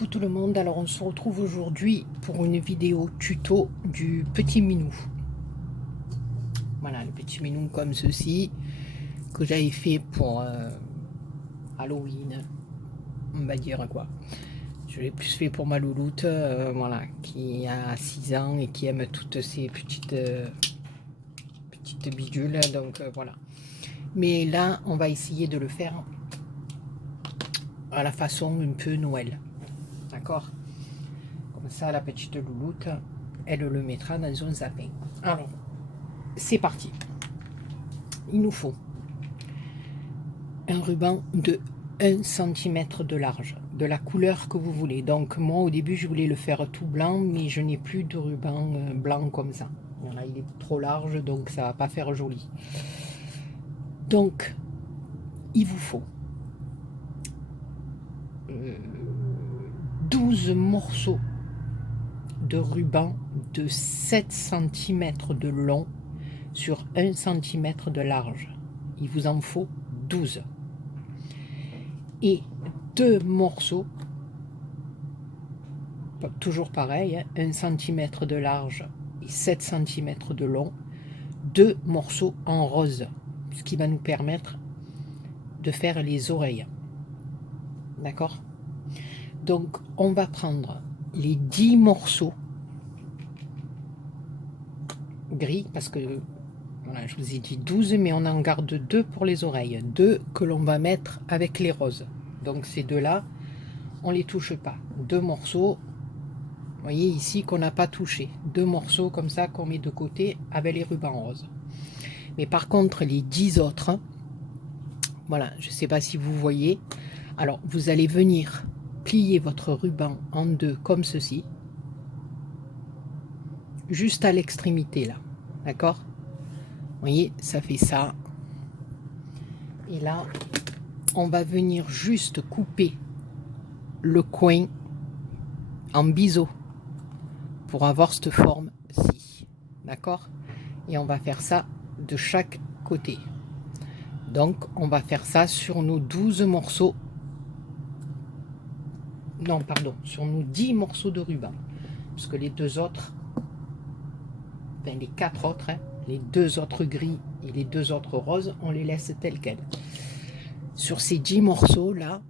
Coucou tout le monde, alors on se retrouve aujourd'hui pour une vidéo tuto du petit minou. Voilà, le petit minou comme ceci, que j'avais fait pour Halloween, on va dire quoi. Je l'ai plus fait pour ma louloute, voilà, qui a 6 ans et qui aime toutes ces petites bidules, donc voilà. Mais là, on va essayer de le faire à la façon un peu Noël, d'accord? Comme ça, la petite louloute, elle le mettra dans un sapin. Alors, c'est parti. Il nous faut un ruban de 1 cm de large, de la couleur que vous voulez. Donc moi au début je voulais le faire tout blanc, mais je n'ai plus de ruban blanc comme ça. Voilà, il est trop large, donc ça va pas faire joli. Donc il vous faut 12 morceaux de ruban de 7 cm de long sur 1 cm de large. Il vous en faut 12. Et 2 morceaux, toujours pareil, hein, 1 cm de large et 7 cm de long, 2 morceaux en rose, ce qui va nous permettre de faire les oreilles. D'accord? Donc on va prendre les 10 morceaux gris, parce que voilà, je vous ai dit 12, mais on en garde 2 pour les oreilles, 2 que l'on va mettre avec les roses. Donc ces deux-là, on les touche pas. 2 morceaux, vous voyez ici qu'on n'a pas touché. 2 morceaux comme ça qu'on met de côté avec les rubans roses. Mais par contre, les 10 autres, voilà, je ne sais pas si vous voyez. Alors, vous allez venir plier votre ruban en deux comme ceci. Juste à l'extrémité là. D'accord? Vous voyez, ça fait ça. Et là, on va venir juste couper le coin en biseau pour avoir cette forme-ci. D'accord? Et on va faire ça de chaque côté. Donc, on va faire ça sur nos 12 morceaux. Non, pardon, sur nos 10 morceaux de ruban. Parce que les deux autres, enfin les 4 autres, hein, les 2 autres gris et les 2 autres roses, on les laisse tels quels. Sur ces 10 morceaux là,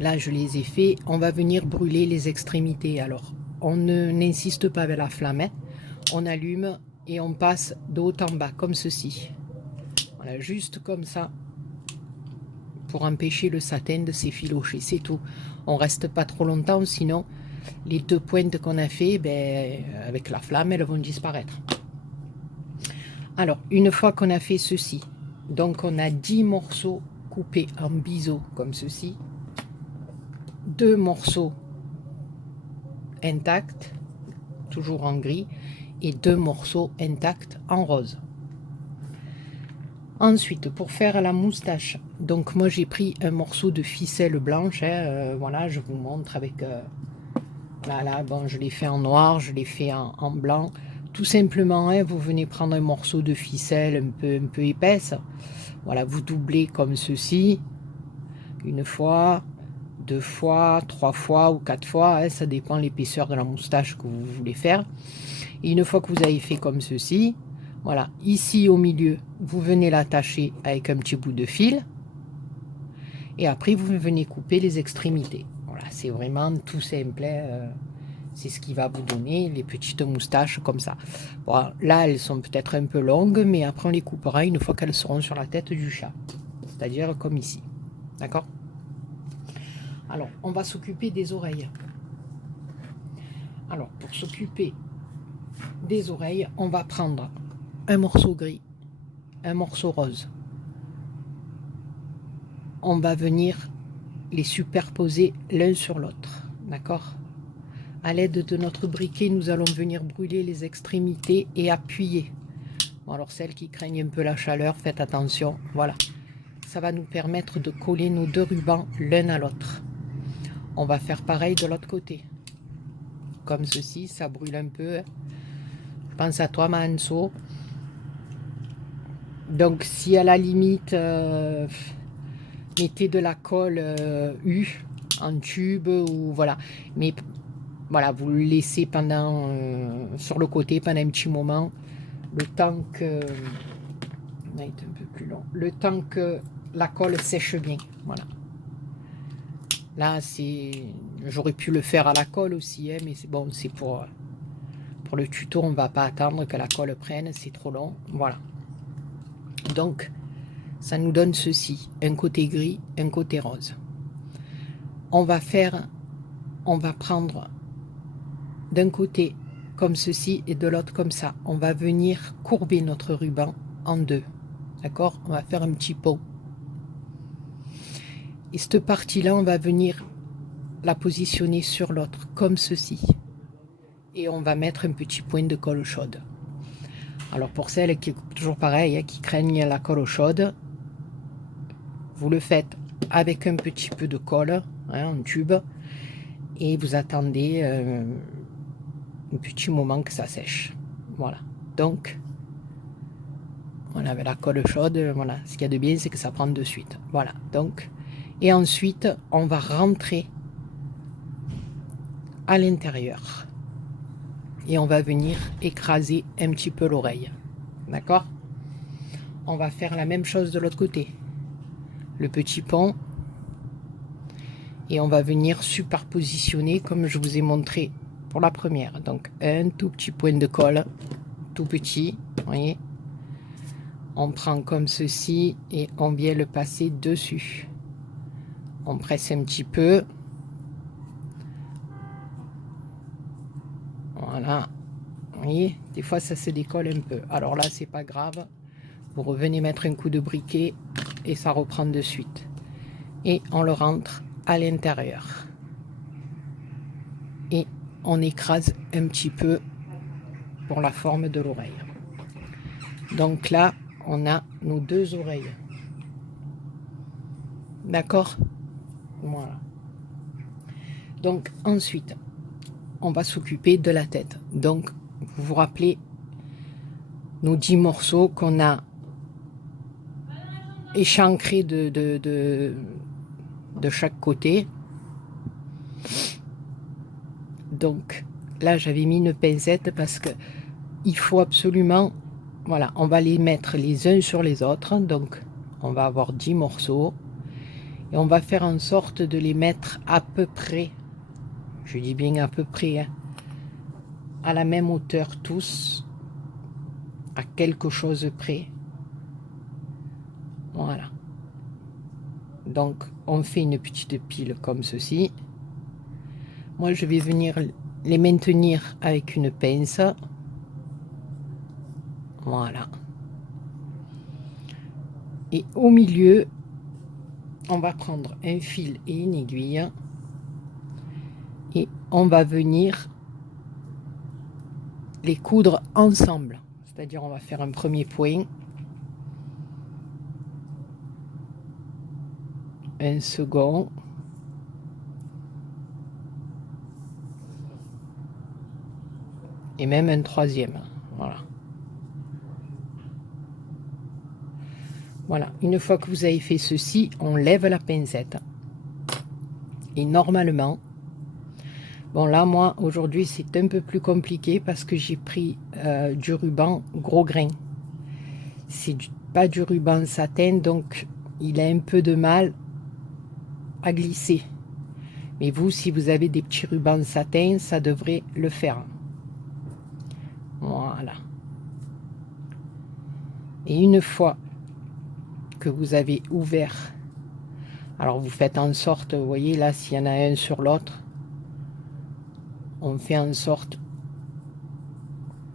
je les ai faits, on va venir brûler les extrémités. Alors, on n'insiste pas avec la flamme, hein. On allume et on passe de haut en bas, comme ceci. Voilà, juste comme ça, pour empêcher le satin de s'effilocher, c'est tout. On reste pas trop longtemps, sinon les 2 pointes qu'on a fait, ben, avec la flamme, elles vont disparaître. Alors, une fois qu'on a fait ceci, donc on a 10 morceaux coupés en biseau comme ceci, 2 morceaux intacts, toujours en gris, et 2 morceaux intacts en rose. Ensuite, pour faire la moustache, donc moi j'ai pris un morceau de ficelle blanche, hein, voilà, je vous montre avec... Voilà, bon, je l'ai fait en noir, je l'ai fait en blanc. Tout simplement, hein, vous venez prendre un morceau de ficelle un peu épaisse. Voilà, vous doublez comme ceci. Une fois, 2 fois, 3 fois ou 4 fois. Hein, ça dépend de l'épaisseur de la moustache que vous voulez faire. Et une fois que vous avez fait comme ceci, voilà, ici au milieu, vous venez l'attacher avec un petit bout de fil. Et après, vous venez couper les extrémités. Voilà, c'est vraiment tout simple. C'est ce qui va vous donner les petites moustaches comme ça. Bon, là, elles sont peut-être un peu longues, mais après, on les coupera une fois qu'elles seront sur la tête du chat. C'est-à-dire comme ici. D'accord? Alors, on va s'occuper des oreilles. Alors, pour s'occuper des oreilles, on va prendre un morceau gris, un morceau rose. On va venir les superposer l'un sur l'autre. D'accord? À l'aide de notre briquet, nous allons venir brûler les extrémités et appuyer. Bon, alors celles qui craignent un peu la chaleur, faites attention. Voilà. Ça va nous permettre de coller nos 2 rubans l'un à l'autre. On va faire pareil de l'autre côté. Comme ceci, ça brûle un peu. Je pense à toi, Manso. Donc si à la limite, mettez de la colle U en tube ou voilà. Mais voilà, vous le laissez pendant sur le côté pendant un petit moment, le temps que là, il est un peu plus long, le temps que la colle sèche bien. Voilà. Là, j'aurais pu le faire à la colle aussi, hein, mais c'est bon, c'est pour le tuto, on va pas attendre que la colle prenne, c'est trop long. Voilà. Donc, ça nous donne ceci, un côté gris, un côté rose. On va prendre d'un côté comme ceci et de l'autre comme ça. On va venir courber notre ruban en deux. D'accord? On va faire un petit pont. Et cette partie-là, on va venir la positionner sur l'autre, comme ceci. Et on va mettre un petit point de colle chaude. Alors pour celles qui, toujours pareil, hein, qui craignent la colle chaude, vous le faites avec un petit peu de colle, hein, en tube, et vous attendez un petit moment que ça sèche. Voilà. Donc, voilà, avec la colle chaude, voilà. Ce qu'il y a de bien, c'est que ça prend de suite. Voilà. Donc, et ensuite, on va rentrer à l'intérieur. Et on va venir écraser un petit peu l'oreille. D'accord? On va faire la même chose de l'autre côté. Le petit pont. Et on va venir superpositionner comme je vous ai montré pour la première. Donc un tout petit point de colle, tout petit, vous voyez. On prend comme ceci et on vient le passer dessus. On presse un petit peu. Voilà. Vous voyez, des fois ça se décolle un peu. Alors là, c'est pas grave. Vous revenez mettre un coup de briquet et ça reprend de suite. Et on le rentre à l'intérieur. Et on écrase un petit peu pour la forme de l'oreille. Donc là, on a nos deux oreilles. D'accord? Voilà. Donc ensuite, on va s'occuper de la tête. Donc, vous vous rappelez nos 10 morceaux qu'on a échancrés de chaque côté. Donc là, j'avais mis une pincette parce que il faut absolument, voilà, on va les mettre les uns sur les autres. Donc, on va avoir 10 morceaux et on va faire en sorte de les mettre à peu près, je dis bien à peu près, hein, à la même hauteur tous, à quelque chose près. Voilà. Donc, on fait une petite pile comme ceci. Moi, je vais venir les maintenir avec une pince. Voilà. Et au milieu, on va prendre un fil et une aiguille. Et on va venir les coudre ensemble. C'est-à-dire, on va faire un premier point. Un second. Et même un troisième. Voilà. Voilà. Une fois que vous avez fait ceci, on lève la pincette. Et normalement, bon là, moi, aujourd'hui, c'est un peu plus compliqué parce que j'ai pris du ruban gros grain. C'est pas du ruban satin, donc il a un peu de mal à glisser. Mais vous, si vous avez des petits rubans satin, ça devrait le faire. Voilà. Et une fois que vous avez ouvert, alors vous faites en sorte, vous voyez là, s'il y en a un sur l'autre, on fait en sorte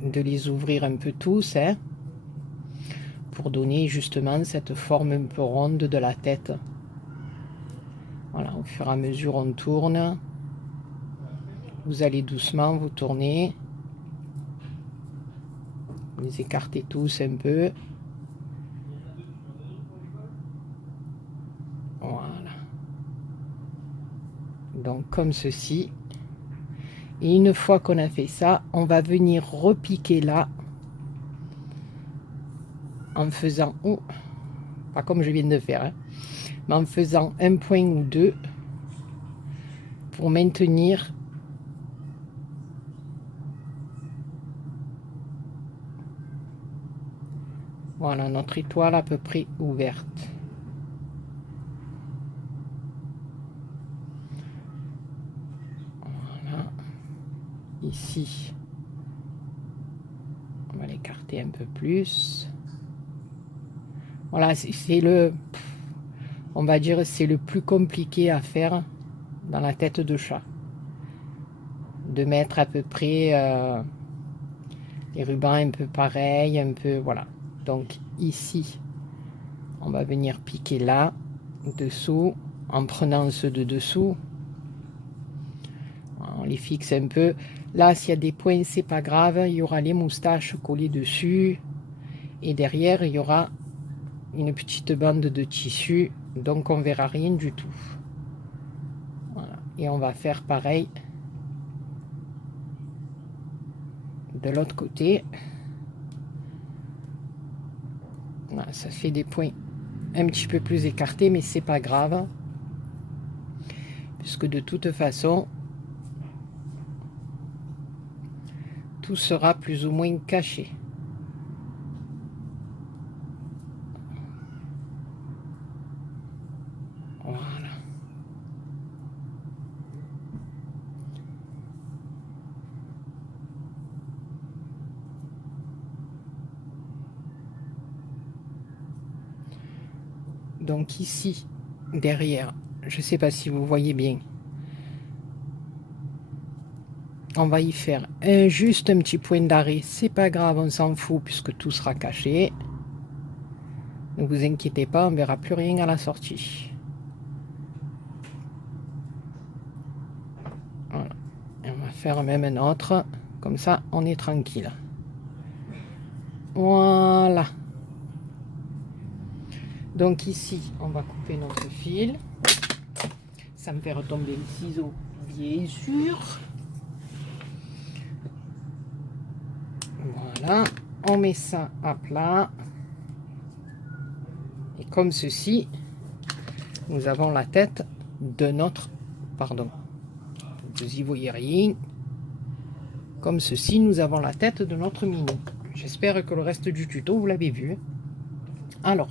de les ouvrir un peu tous, hein, pour donner justement cette forme un peu ronde de la tête. Voilà, au fur et à mesure, on tourne. Vous allez doucement, vous tournez. Vous les écartez tous un peu. Voilà. Donc, comme ceci. Et une fois qu'on a fait ça, on va venir repiquer là. En faisant... Oh, pas comme je viens de faire, hein, mais en faisant un point ou deux. pour maintenir voilà notre étoile à peu près ouverte. Voilà. Ici, on va l'écarter un peu plus. Voilà, c'est le, on va dire, c'est le plus compliqué à faire dans la tête de chat. De mettre à peu près les rubans un peu pareils, un peu, voilà. Donc ici, on va venir piquer là, dessous, en prenant ceux de dessous. On les fixe un peu. Là, s'il y a des points, c'est pas grave. Il y aura les moustaches collées dessus. Et derrière, il y aura une petite bande de tissu. Donc, on verra rien du tout. Voilà. Et on va faire pareil de l'autre côté. Voilà, ça fait des points un petit peu plus écartés, mais c'est pas grave. Puisque de toute façon, tout sera plus ou moins caché. Voilà. Donc ici, derrière, je ne sais pas si vous voyez bien, on va y faire juste un petit point d'arrêt. C'est pas grave, on s'en fout puisque tout sera caché. Ne vous inquiétez pas, on ne verra plus rien à la sortie. Voilà. Et on va faire même un autre. Comme ça, on est tranquille. Voilà. Donc ici, on va couper notre fil. Ça me fait retomber le ciseau, bien sûr. Voilà. On met ça à plat. Et comme ceci, nous avons la tête de notre... Pardon. Vous y voyez rien. Comme ceci, nous avons la tête de notre mini. J'espère que le reste du tuto, vous l'avez vu. Alors,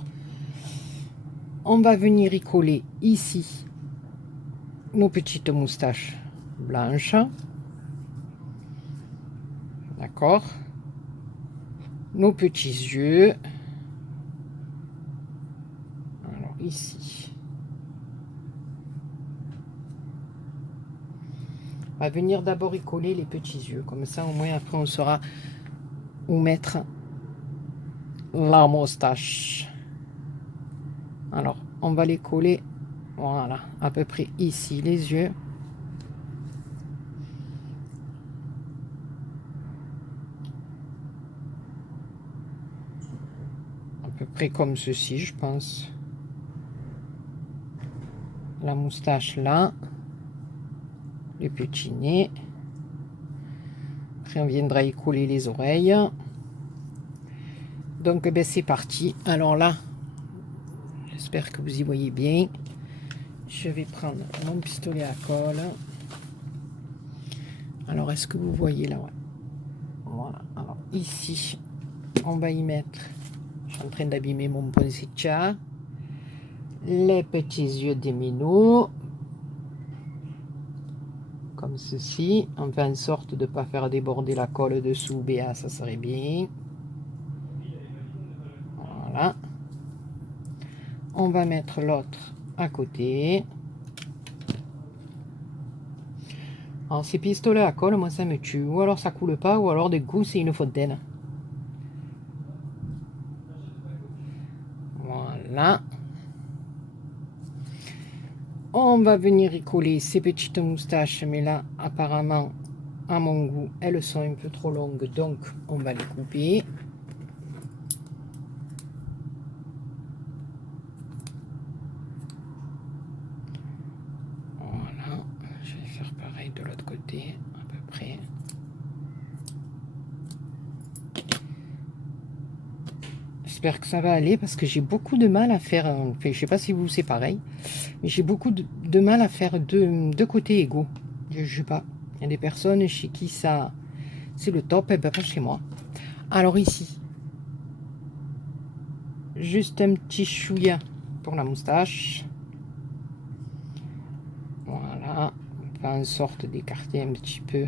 on va venir y coller ici nos petites moustaches blanches. D'accord. Nos petits yeux. Alors, ici. On va venir d'abord y coller les petits yeux. Comme ça, au moins, après, on saura où mettre la moustache. Alors, on va les coller, voilà, à peu près ici, les yeux. À peu près comme ceci, je pense. La moustache là. Le petit nez. Après, on viendra y coller les oreilles. Donc, ben, c'est parti. Alors là, j'espère que vous y voyez bien. Je vais prendre mon pistolet à colle. Alors, est-ce que vous voyez là? Ouais. Voilà. Alors, ici, on va y mettre... Je suis en train d'abîmer mon poinsettia. Les petits yeux des minous. Comme ceci. On fait en sorte de ne pas faire déborder la colle dessous. Béa, ça serait bien. Voilà. On va mettre l'autre à côté. Alors ces pistolets à colle, moi ça me tue. Ou alors ça coule pas, ou alors des coups c'est une fontaine. Voilà. On va venir y coller ces petites moustaches, mais là apparemment à mon goût elles sont un peu trop longues, donc on va les couper. Voilà, je vais faire pareil de l'autre côté à peu près. J'espère que ça va aller parce que j'ai beaucoup de mal à faire. Enfin, je sais pas si vous c'est pareil, Mais j'ai beaucoup de mal à faire deux côtés égaux. Je sais pas. Il y a des personnes chez qui ça c'est le top, et ben pas chez moi. Alors ici, juste un petit chouïa pour la moustache. Voilà. Faire en sorte d'écarter un petit peu.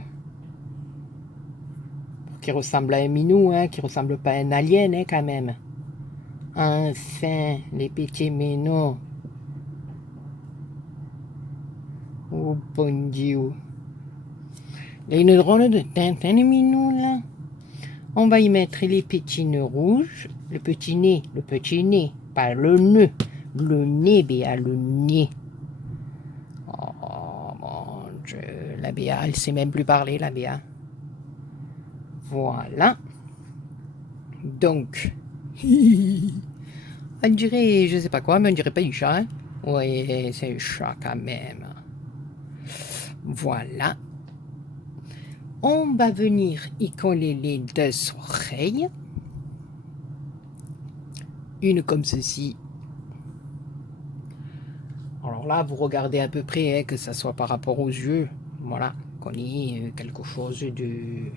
Pour qu'il ressemble à un minou, hein, qu'il ressemble pas à un alien, hein, quand même. Enfin, les petits minots. Oh bon Dieu. Il y a une drôle de teinte, hein, les minous, là. On va y mettre les petits nœuds rouges. Le petit nez, pas le nœud. Le nez, Béa, le nez. Oh mon Dieu, la Béa, elle sait même plus parler, la Béa. Voilà. Donc, on dirait, je sais pas quoi, mais on dirait pas du chat. Hein. Oui, c'est un chat quand même. Voilà. On va venir y coller les deux oreilles. Une comme ceci. Alors là, vous regardez à peu près, hein, que ça soit par rapport aux yeux. Voilà, qu'on ait quelque chose de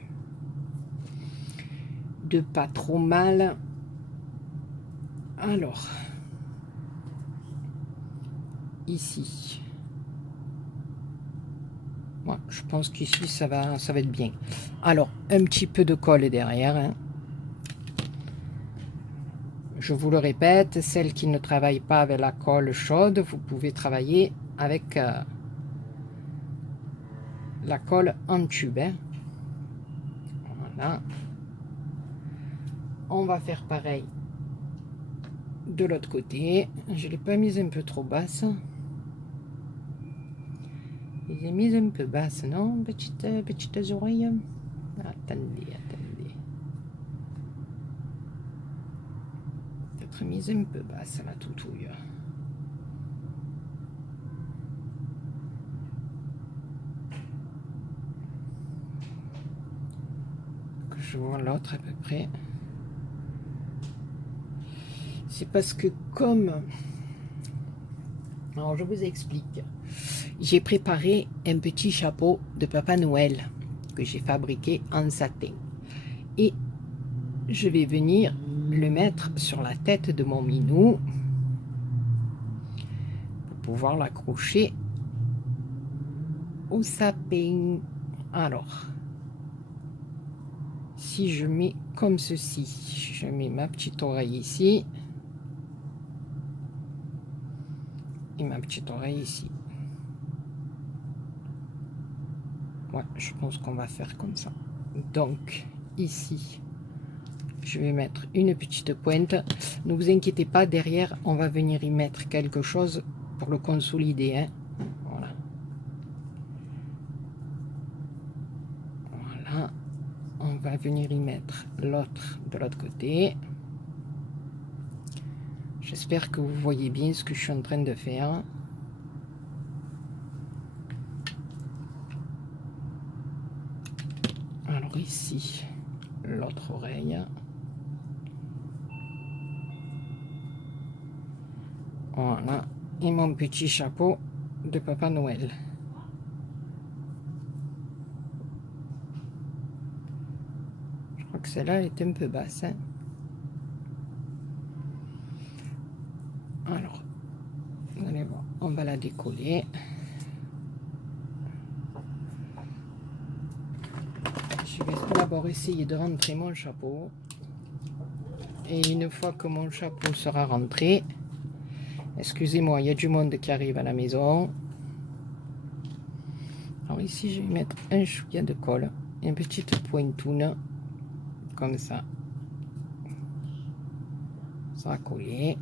pas trop mal. Alors, ici. Ouais, je pense qu'ici, ça va être bien. Alors, un petit peu de colle derrière. Hein. Je vous le répète, celles qui ne travaillent pas avec la colle chaude, vous pouvez travailler avec la colle en tube. Hein. Voilà. On va faire pareil de l'autre côté. Je ne l'ai pas mise un peu trop basse. Je l'ai mise un peu basse, non? Petites oreilles. Attendez. Peut-être mise un peu basse, la toutouille. Que je vois l'autre à peu près. C'est parce que comme... Alors je vous explique. J'ai préparé un petit chapeau de Papa Noël que j'ai fabriqué en satin. Et je vais venir le mettre sur la tête de mon minou pour pouvoir l'accrocher au sapin. Alors, si je mets comme ceci, je mets ma petite oreille ici et ma petite oreille ici. Ouais, je pense qu'on va faire comme ça. Donc, ici, je vais mettre une petite pointe. Ne vous inquiétez pas, derrière, on va venir y mettre quelque chose pour le consolider. Hein. Voilà. Voilà. On va venir y mettre l'autre de l'autre côté. J'espère que vous voyez bien ce que je suis en train de faire. Alors ici, l'autre oreille. Voilà. Et mon petit chapeau de Papa Noël. Je crois que celle-là est un peu basse. Hein. Alors, vous allez voir, on va la décoller. Je vais d'abord essayer de rentrer mon chapeau. Et une fois que mon chapeau sera rentré, excusez-moi, il y a du monde qui arrive à la maison. Alors ici, je vais mettre un chouïa de colle, une petite pointoune, comme ça. Ça va coller.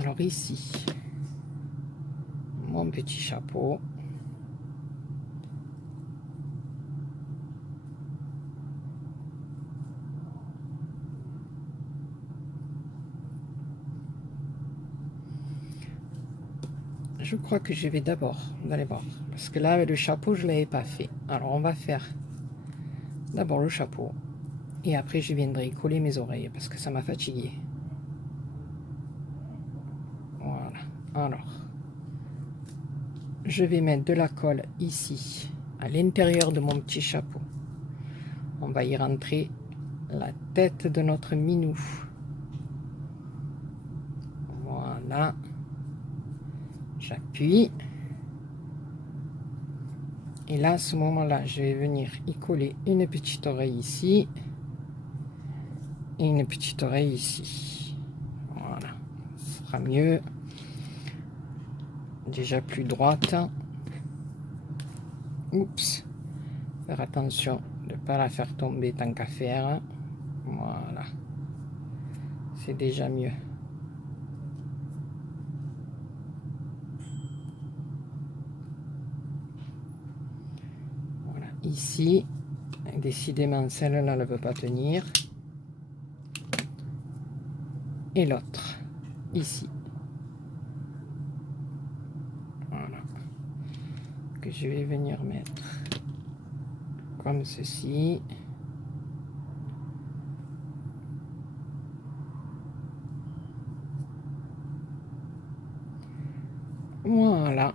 Alors ici, mon petit chapeau. Je crois que je vais d'abord, vous allez voir, parce que là, avec le chapeau, je ne l'avais pas fait. Alors, on va faire d'abord le chapeau, et après, je viendrai coller mes oreilles, parce que ça m'a fatigué. Alors, je vais mettre de la colle ici, à l'intérieur de mon petit chapeau. On va y rentrer la tête de notre minou. Voilà. J'appuie. Et là, à ce moment-là, je vais venir y coller une petite oreille ici. Et une petite oreille ici. Voilà. Ce sera mieux. Déjà plus droite. Oups. Faire attention de ne pas la faire tomber tant qu'à faire. Voilà. C'est déjà mieux. Voilà. Ici, décidément, celle-là ne veut pas tenir. Et l'autre, ici. Voilà. Que je vais venir mettre comme ceci. Voilà.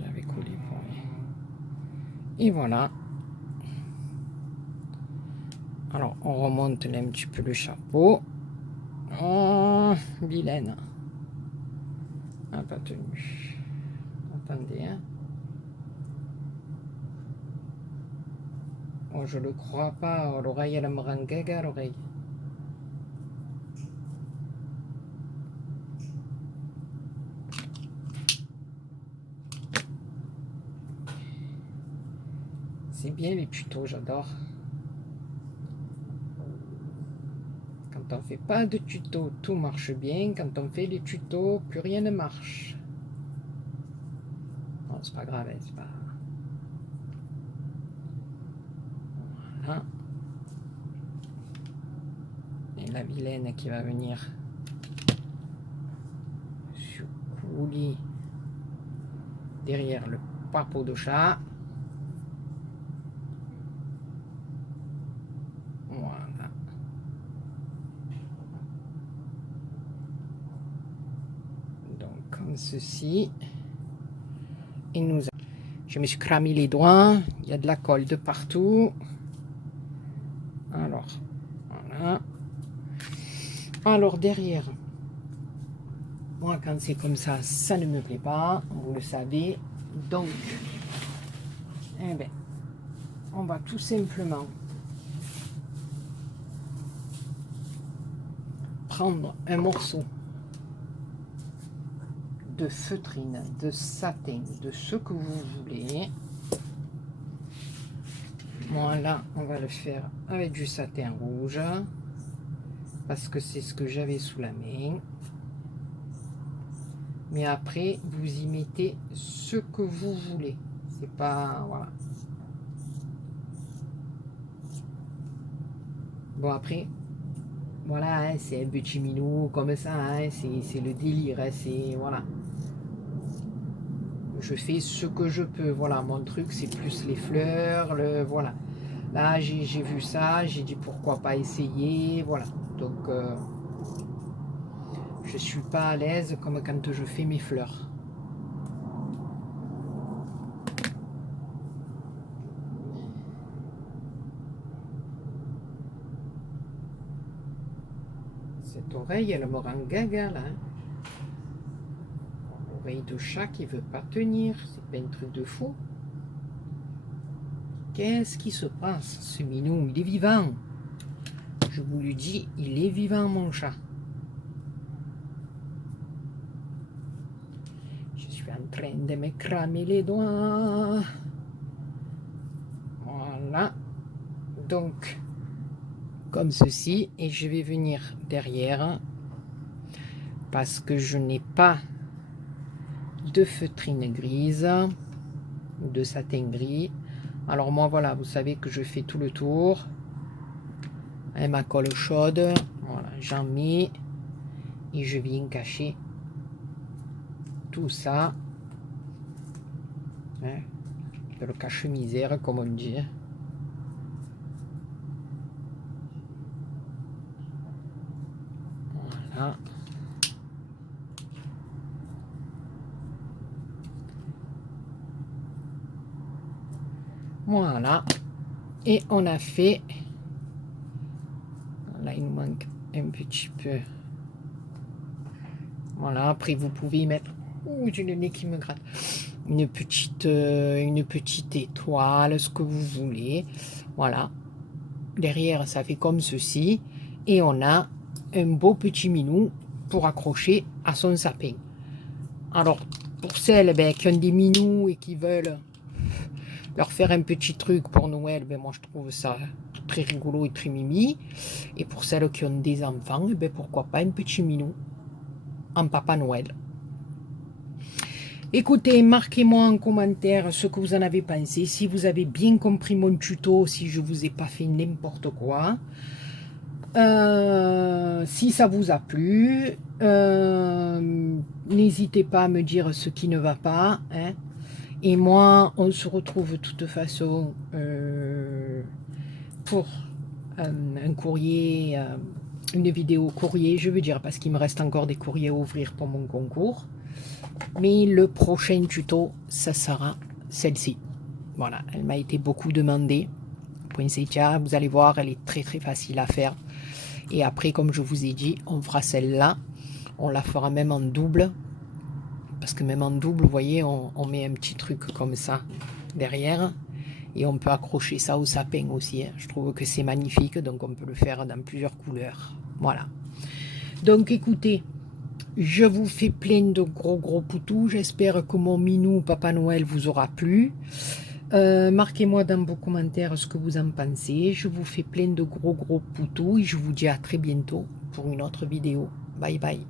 J'avais collé pour rien. Et voilà. Alors, on remonte là un petit peu le chapeau. Oh, vilaine. Ah, pas tenu. Attendez, hein. Oh, je le crois pas. Oh, l'oreille, elle me rend gaga, l'oreille. C'est bien les tutos, j'adore. Quand on fait pas de tutos, tout marche bien. Quand on fait les tutos, plus rien ne marche. Non, c'est pas grave, hein, c'est pas... Voilà. Et la vilaine qui va venir sur coulis derrière le papeau de chat. Voilà. Donc comme ceci. Et nous... Je me suis cramé les doigts. Il y a de la colle de partout. Alors, voilà. Alors derrière, moi quand c'est comme ça ne me plaît pas, vous le savez. Donc, eh ben, on va tout simplement prendre un morceau de feutrine, de satin, de ce que vous voulez. Voilà, on va le faire avec du satin rouge, parce que c'est ce que j'avais sous la main. Mais après, vous y mettez ce que vous voulez. C'est pas... Voilà. Bon, après, voilà, hein, c'est un petit minou comme ça, hein, c'est le délire, hein, c'est... Voilà. Je fais ce que je peux, voilà, mon truc, c'est plus les fleurs, voilà. Là, j'ai vu ça, j'ai dit pourquoi pas essayer, voilà. Donc, je suis pas à l'aise comme quand je fais mes fleurs. Cette oreille, elle me rend gaga, là. Hein. Oreille de chat qui veut pas tenir, c'est pas un truc de fou. Qu'est-ce qui se passe? Ce minou, il est vivant. Je vous le dis, il est vivant, mon chat. Je suis en train de me cramer les doigts. Voilà. Donc, comme ceci. Et je vais venir derrière. Parce que je n'ai pas de feutrine grise. Ou de satin gris. Alors moi, voilà, vous savez que je fais tout le tour. Avec ma colle chaude. Voilà, j'en mets. Et je viens cacher tout ça. Hein, de le cache-misère, comme on dit. Voilà. Voilà. Et on a fait... Là, il nous manque un petit peu. Voilà, après vous pouvez y mettre... Ouh, j'ai le nez qui me gratte. Une petite étoile, ce que vous voulez. Voilà. Derrière, ça fait comme ceci. Et on a un beau petit minou pour accrocher à son sapin. Alors, pour celles qui ont des minous et qui veulent leur faire un petit truc pour Noël, moi je trouve ça très rigolo et très mimi. Et pour celles qui ont des enfants, pourquoi pas un petit minou en Papa Noël. Écoutez, marquez-moi en commentaire ce que vous en avez pensé, si vous avez bien compris mon tuto, si je vous ai pas fait n'importe quoi. Si ça vous a plu, n'hésitez pas à me dire ce qui ne va pas. Hein. Et moi, on se retrouve de toute façon pour un courrier, une vidéo courrier, je veux dire, parce qu'il me reste encore des courriers à ouvrir pour mon concours. Mais le prochain tuto, ça sera celle-ci. Voilà, elle m'a été beaucoup demandée. Poinsettia, vous allez voir, elle est très très facile à faire. Et après, comme je vous ai dit, on fera celle-là. On la fera même en double. Parce que même en double, vous voyez, on met un petit truc comme ça derrière. Et on peut accrocher ça au sapin aussi. Hein. Je trouve que c'est magnifique. Donc on peut le faire dans plusieurs couleurs. Voilà. Donc écoutez, je vous fais plein de gros poutous. J'espère que mon minou Papa Noël vous aura plu. Marquez-moi dans vos commentaires ce que vous en pensez. Je vous fais plein de gros poutous. Et je vous dis à très bientôt pour une autre vidéo. Bye bye.